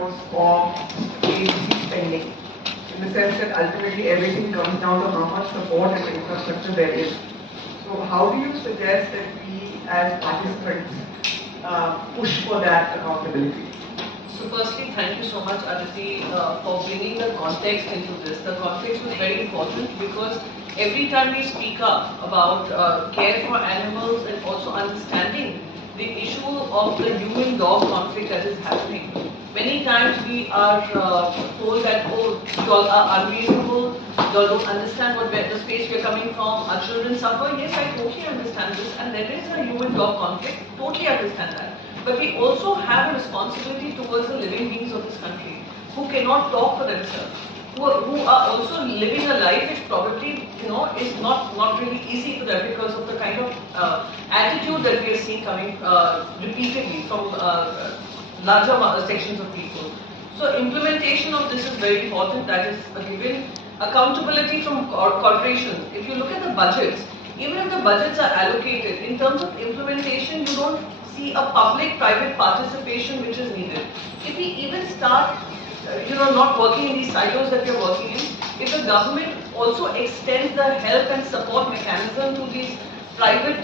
of agency spending, in the sense that ultimately everything comes down to how much support and infrastructure there is. So how do you suggest that we as participants push for that accountability? So firstly, thank you so much, Aditi, for bringing the context into this. The context was very important because every time we speak up about care for animals and also understanding the issue of the human-dog conflict that is happening, many times we are told that, oh, you all are unreasonable, you all don't understand the space we are coming from, our children suffer. Yes, I totally understand this, and there is a human-dog conflict, totally understand that. But we also have a responsibility towards the living beings of this country who cannot talk for themselves, who are also living a life which probably is not really easy to them because of the kind of attitude that we are seeing coming repeatedly from larger sections of people. So implementation of this is very important. That is a given. Accountability from corporations. If you look at the budgets, even if the budgets are allocated, in terms of implementation, you don't see a public-private participation which is needed. If we even start, not working in these silos that we are working in, if the government also extends the help and support mechanism to these private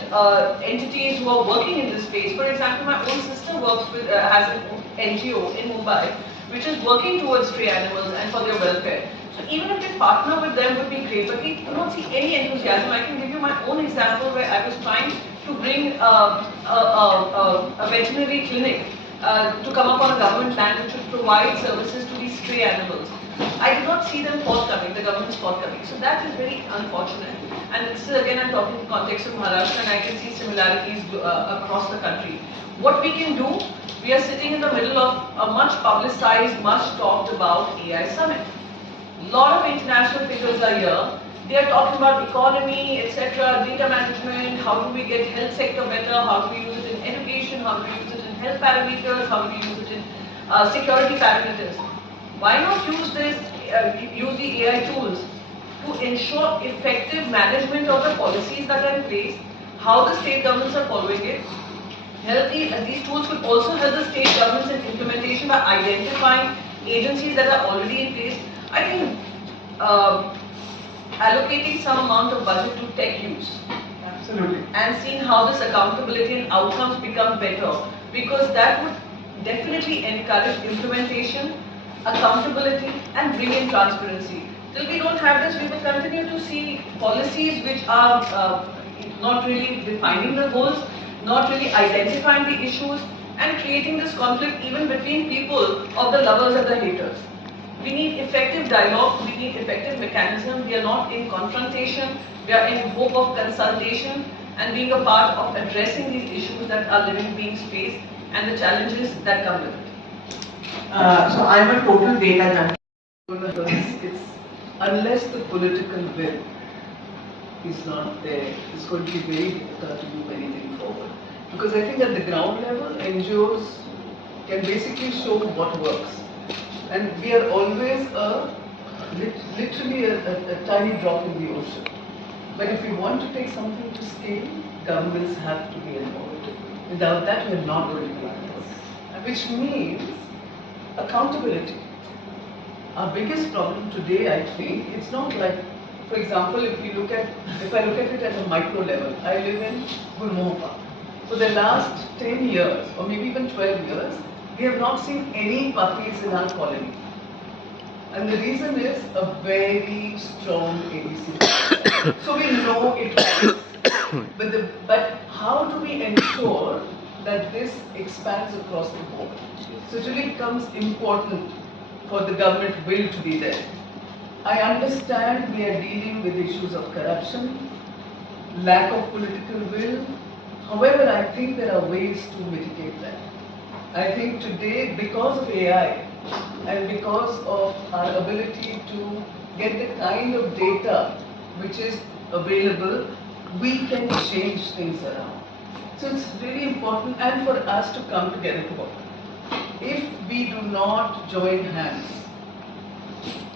entities who are working in this space. For example, my own sister works with, has an NGO in Mumbai, which is working towards stray animals and for their welfare. So even if we partner with them would be great, but we do not see any enthusiasm. I can give you my own example where I was trying to bring a veterinary clinic to come up on a government land which would provide services to these stray animals. I did not see them forthcoming, the government's forthcoming. So that is very unfortunate. And this is again, I'm talking in the context of Maharashtra, and I can see similarities across the country. What we can do, we are sitting in the middle of a much publicized, much talked about AI summit. A lot of international figures are here. They are talking about economy, etc., data management, how do we get health sector better, how do we use it in education, how do we use it in health parameters, how do we use it in security parameters. Why not use use the AI tools to ensure effective management of the policies that are in place, how the state governments are following it. These tools could also help the state governments in implementation by identifying agencies that are already in place. I think allocating some amount of budget to tech use. Absolutely. And seeing how this accountability and outcomes become better, because that would definitely encourage implementation, accountability, and bring in transparency. Till we don't have this, we will continue to see policies which are not really defining the goals, not really identifying the issues, and creating this conflict even between people of the lovers and the haters. We need effective dialogue, we need effective mechanism. We are not in confrontation, we are in hope of consultation and being a part of addressing these issues that our living beings face and the challenges that come with it. So I'm a total data junkie. Unless the political will is not there, it's going to be very difficult to move anything forward. Because I think at the ground level, NGOs can basically show what works. And we are always literally a tiny drop in the ocean. But if we want to take something to scale, governments have to be involved. Without that, we're not going to be able. Which means accountability. Our biggest problem today, I think, it's not like, for example, if I look at it at a micro level, I live in Gulmohar. For the last 10 years, or maybe even 12 years, we have not seen any puppies in our colony. And the reason is a very strong ABC. So we know it works. But how do we ensure that this expands across the board? So it really becomes important for the government will to be there. I understand we are dealing with issues of corruption, lack of political will. However, I think there are ways to mitigate that. I think today, because of AI and because of our ability to get the kind of data which is available, we can change things around. So it's really important and for us to come together to work. If we do not join hands,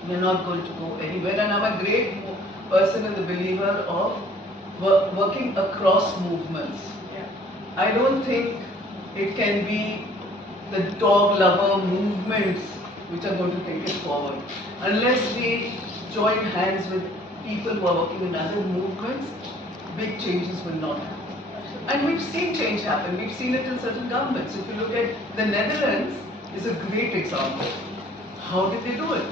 we're not going to go anywhere. And I'm a great person and the believer of working across movements. Yeah. I don't think it can be the dog lover movements which are going to take it forward. Unless we join hands with people who are working in other movements, big changes will not happen. And we've seen change happen. We've seen it in certain governments. If you look at the Netherlands, is a great example. How did they do it?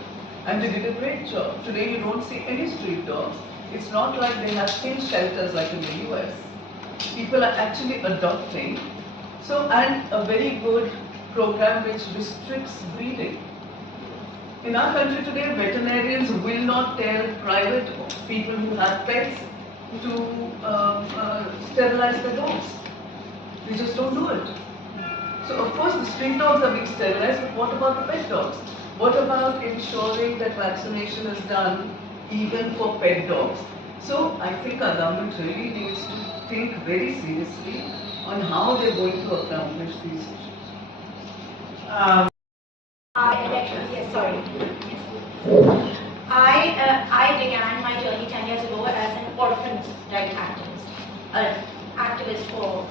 And they did a great job. Today you don't see any street dogs. It's not like they have thin shelters like in the US. People are actually adopting. So, and a very good program which restricts breeding. In our country today, veterinarians will not tell private people who have pets to sterilize the dogs. They just don't do it. So of course the street dogs are being sterilized, but what about the pet dogs? What about ensuring that vaccination is done even for pet dogs? So I think our government really needs to think very seriously on how they're going to accomplish these issues. I began my journey 10 years ago as an orphan rights activist, an activist for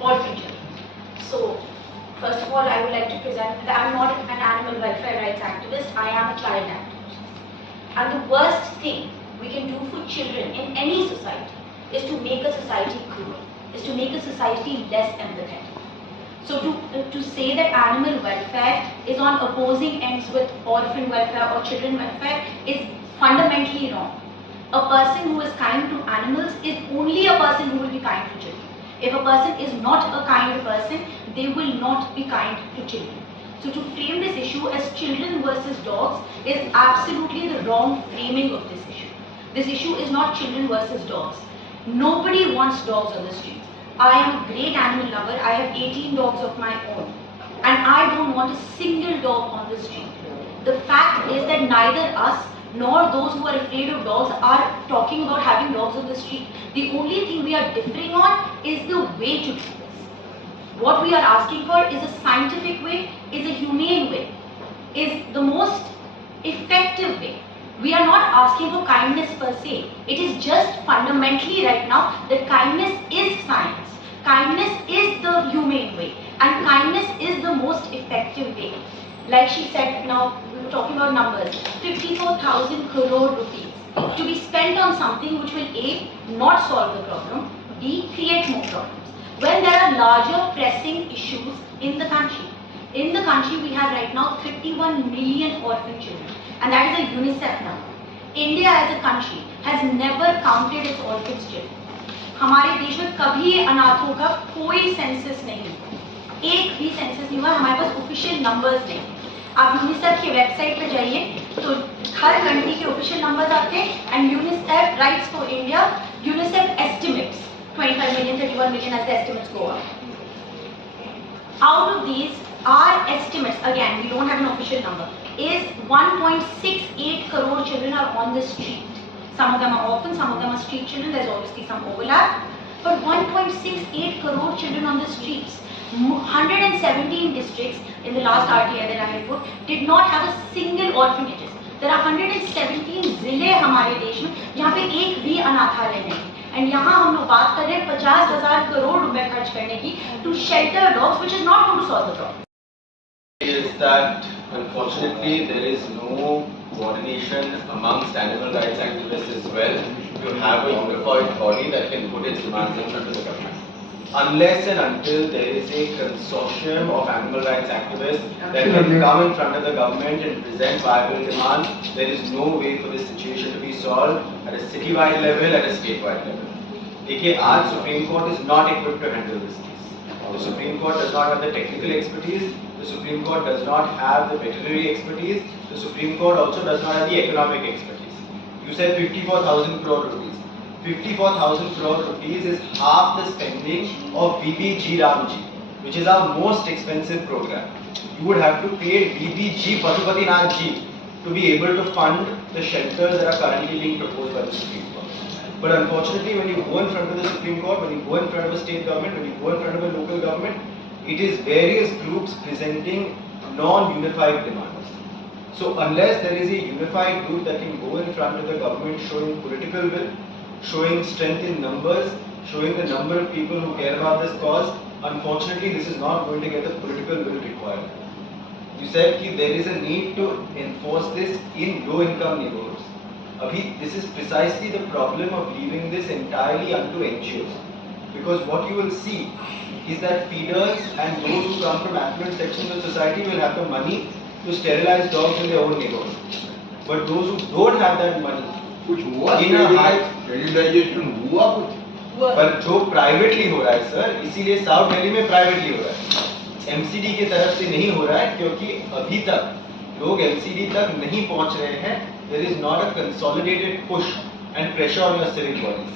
orphan children. So, first of all, I would like to present that I'm not an animal welfare rights activist, I am a child activist. And the worst thing we can do for children in any society is to make a society cruel, is to make a society less empathetic. So to say that animal welfare is on opposing ends with orphan welfare or children welfare is fundamentally wrong. A person who is kind to animals is only a person who will be kind to children. If a person is not a kind person, they will not be kind to children. So to frame this issue as children versus dogs is absolutely the wrong framing of this issue. This issue is not children versus dogs. Nobody wants dogs on the street. I am a great animal lover. I have 18 dogs of my own. And I don't want a single dog on the street. The fact is that neither us nor those who are afraid of dogs are talking about having dogs on the street. The only thing we are differing on is the way to do this. What we are asking for is a scientific way, is a humane way, is the most effective way. We are not asking for kindness per se. It is just fundamentally right now that kindness is science. Kindness is the humane way. And kindness is the most effective way. Like she said, now we were talking about numbers. 54,000 crore rupees to be spent on something which will A, not solve the problem, B, create more problems. When there are larger pressing issues in the country. In the country we have right now 31 million orphan children. And that is a UNICEF number. India as a country has never counted its orphan children. हमारे देश में कभी अनाथों का कोई census नहीं हुआ, एक भी सेंसस नहीं हुआ, हमारे पास ऑफिशियल नंबर्स नहीं। आप यूनिसेफ की वेबसाइट पे जाइए तो हर कंट्री के ऑफिशियल नंबर्स आते हैं and UNICEF rights for India, UNICEF estimates 25 million, 31 million as the estimates go up. Out of these, our estimates, again we don't have an official number, is 1.68 crore children are on the street. Some of them are orphans, some of them are street children, there's obviously some overlap. But 1.68 crore children on the streets. 117 districts in the last RTI that I had put did not have a single orphanages. There are 117 जिले हमारे देश में जहाँ पे एक भी अनाथालय नहीं है. And यहाँ हम लोग बात कर रहे हैं 50,000 करोड़ रुपए खर्च करने की to shelter dogs, which is not going to solve the problem. Is that unfortunately there is no coordination amongst animal rights activists as well to have a unified body that can put its demands in front of the government. Unless and until there is a consortium of animal rights activists that can come in front of the government and present viable demands, there is no way for this situation to be solved at a citywide level, at a statewide level. Our Supreme Court is not equipped to handle this case. The Supreme Court does not have the technical expertise. The Supreme Court does not have the veterinary expertise. The Supreme Court also does not have the economic expertise. You said 54,000 crore rupees. 54,000 crore rupees is half the spending of BBG Ramji, which is our most expensive program. You would have to pay BBG Pashupatinath Ji to be able to fund the shelters that are currently being proposed by the Supreme Court. But unfortunately, when you go in front of the Supreme Court, when you go in front of a state government, when you go in front of a local government, it is various groups presenting non-unified demands. So unless there is a unified group that can go in front of the government showing political will, showing strength in numbers, showing the number of people who care about this cause, unfortunately this is not going to get the political will required. You said that there is a need to enforce this in low-income neighborhoods. Abhi, this is precisely the problem of leaving this entirely unto NGOs. Because what you will see is that feeders and those who come from affluent sections of society will have the money to sterilize dogs in their own neighborhood. But those who don't have that money, कुछ हुआ in a high, sterilisation हुआ कुछ पर जो privately हो रहा है sir, इसीलिए साउथ दिल्ली में प्राइवेटली हो रहा है, एमसीडी की तरफ से नहीं हो रहा है क्योंकि अभी तक लोग एमसीडी तक नहीं पहुंच रहे हैं. There is not a consolidated push and pressure on your civic bodies.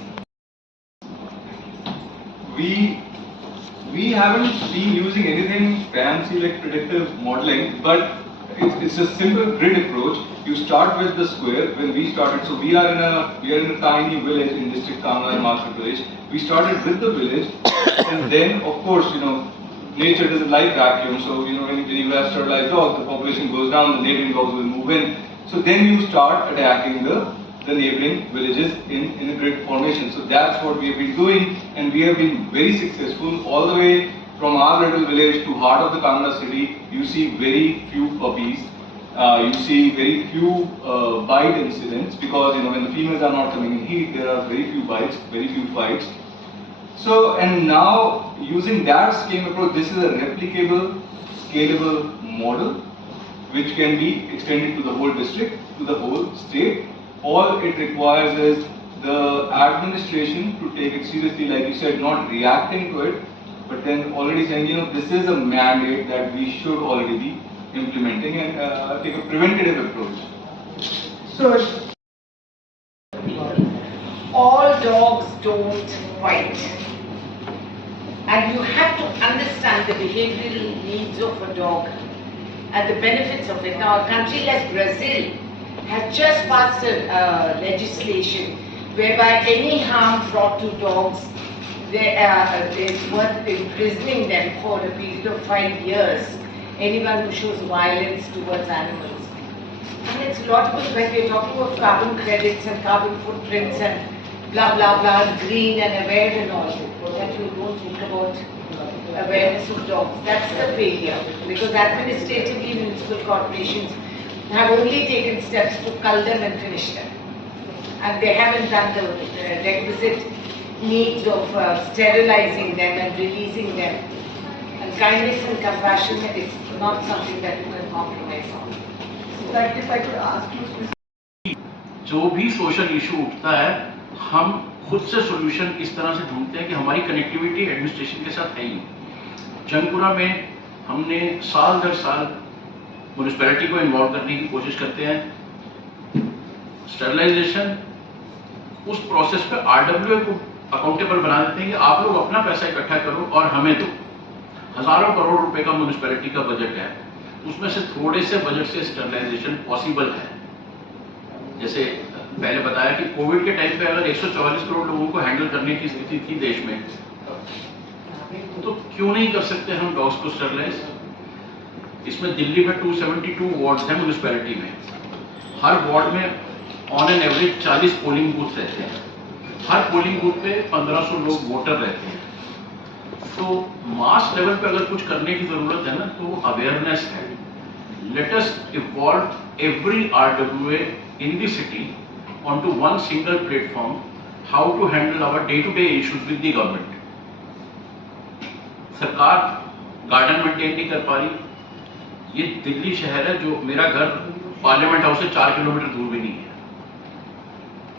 We haven't been using anything fancy like predictive modeling, but it's a simple grid approach. You start with the square. When we started, so we are in a tiny village in district Kamla and Madhya Pradesh. We started with the village, and then of course nature doesn't like vacuum. So when you have sterilized dogs, the population goes down, the neighboring dogs will move in. So then you start attacking the neighboring villages in a grid formation. So that's what we have been doing, and we have been very successful all the way from our little village to heart of the Kangra city. You see very few puppies. You see very few bite incidents because when the females are not coming in heat, there are very few bites, very few fights. So and now using that scheme approach, this is a replicable, scalable model which can be extended to the whole district, to the whole state. All it requires is the administration to take it seriously, like you said, not reacting to it, but then already saying, this is a mandate that we should already be implementing and take a preventative approach. So, all dogs don't bite. And you have to understand the behavioral needs of a dog and the benefits of it. Now, a country like Brazil has just passed a legislation whereby any harm brought to dogs, it's worth imprisoning them for a period of 5 years. Anyone who shows violence towards animals. And it's laudable when we're talking of carbon credits and carbon footprints and blah blah blah, green and aware and all, that you don't think about awareness of dogs. That's the failure, because administratively municipal corporations have only taken steps to cull them and finish them. And they haven't done the requisite needs of sterilizing them and releasing them. And kindness and compassion is not something that you can compromise on. So like if I could ask you, जो भी social issue उठता है, हम खुद से solution इस तरह से ढूंढते हैं कि हमारी कनेक्टिविटी एडमिनिस्ट्रेशन के साथ है ही. जंगपुरा में हमने साल दर साल म्यूनिसिपैलिटी को इन्वॉल्व करने की कोशिश करते हैं. स्टरलाइजेशन उस प्रोसेस पे आरडब्ल्यूए को अकाउंटेबल बना देते हैं कि आप लोग अपना पैसा इकट्ठा करो और हमें दो. हजारों करोड़ रुपए का म्यूनिसिपैलिटी का बजट है, उसमें से थोड़े से बजट से स्टरलाइजेशन पॉसिबल है. जैसे पहले बताया कि कोविड के टाइम पे अगर 144 करोड़ लोगों को हैंडल करने की स्थिति थी देश में, तो क्यों नहीं कर सकते हम डॉग्स को स्टरलाइज. इसमें दिल्ली में 272 वार्ड्स हैं म्यूनिसिपैलिटी में. हर वार्ड में on an average 40 polling booth रहते हैं. हर पोलिंग बूथ पे 1500 लोग वोटर रहते हैं. तो मास लेवल पे अगर कुछ करने की जरूरत है ना, तो अवेयरनेस है. Let us evolve every RWA in the city onto one single platform, how to handle our day-to-day issues with the government. सरकार गार्डन मेंटेन नहीं कर पा रही. ये दिल्ली शहर है, जो मेरा घर पार्लियामेंट हाउस से 4 किलोमीटर दूर भी नहीं है,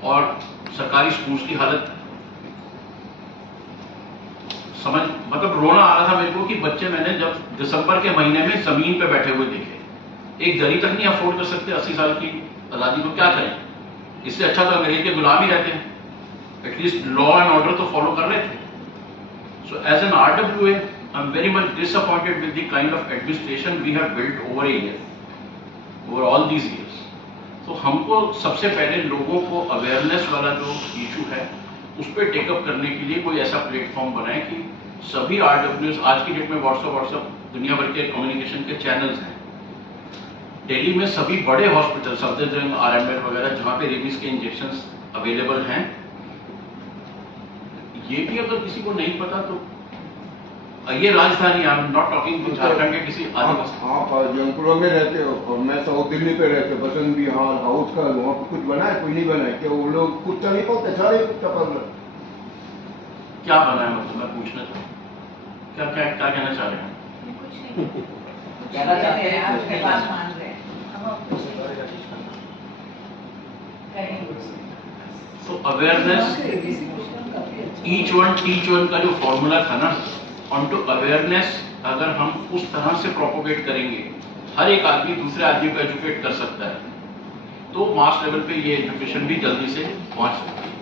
और सरकारी स्कूल्स की हालत मतलब रोना आ रहा था मेरे को कि बच्चे मैंने जब दिसंबर के महीने में जमीन पे बैठे हुए देखे. एक दरी तक नहीं अफोर्ड कर सकते 80 साल की आजादी को. क्या करें? इससे अच्छा तो अंग्रेज के गुलाम ही रहते हैं. एटलीस्ट लॉ एंड ऑर्डर तो फॉलो कर रहे थे. So as an RWA I am very much disappointed with the kind of administration we have built over a year, over all these years. तो हमको सबसे पहले लोगों को अवेयरनेस वाला जो इशू है उस पर टेकअप करने के लिए कोई ऐसा प्लेटफॉर्म बनाए कि सभी आरडब्ल्यूएस, आज की डेट में व्हाट्सएप दुनिया भर के कम्युनिकेशन के चैनल्स हैं. दिल्ली में सभी बड़े हॉस्पिटल, सफदरजंग, आरएमएल वगैरह, जहाँ पे रेबीज के इंजेक्शंस अवेलेबल हैं, ये भी अगर किसी को नहीं पता तो ये राजधानी, I am not talking Jharkhand के किसी आदिवासी। आप जौनपुर में रहते हो और मैं साउथ दिल्ली पे रहते हो, बसंत विहार हाउस का वहाँ पे कुछ बना है, कोई नहीं बना है क्या? वो लोग कुत्ता नहीं पाते, सारे कुत्ता पाल रहे। क्या बना है, मतलब मैं पूछना चाहूँ, क्या क्या क्या कहना चाह रहे हैं? कहना चाहते हैं आपके पास मान रहे हैं। तो अवेयरनेस, ईच वन का जो फॉर्मूला था ना, ऑन टू अवेयरनेस, अगर हम उस तरह से प्रोपोगेट करेंगे, हर एक आदमी दूसरे आदमी को एजुकेट कर सकता है, तो मास लेवल पे ये एजुकेशन भी जल्दी से पहुंच सकती है।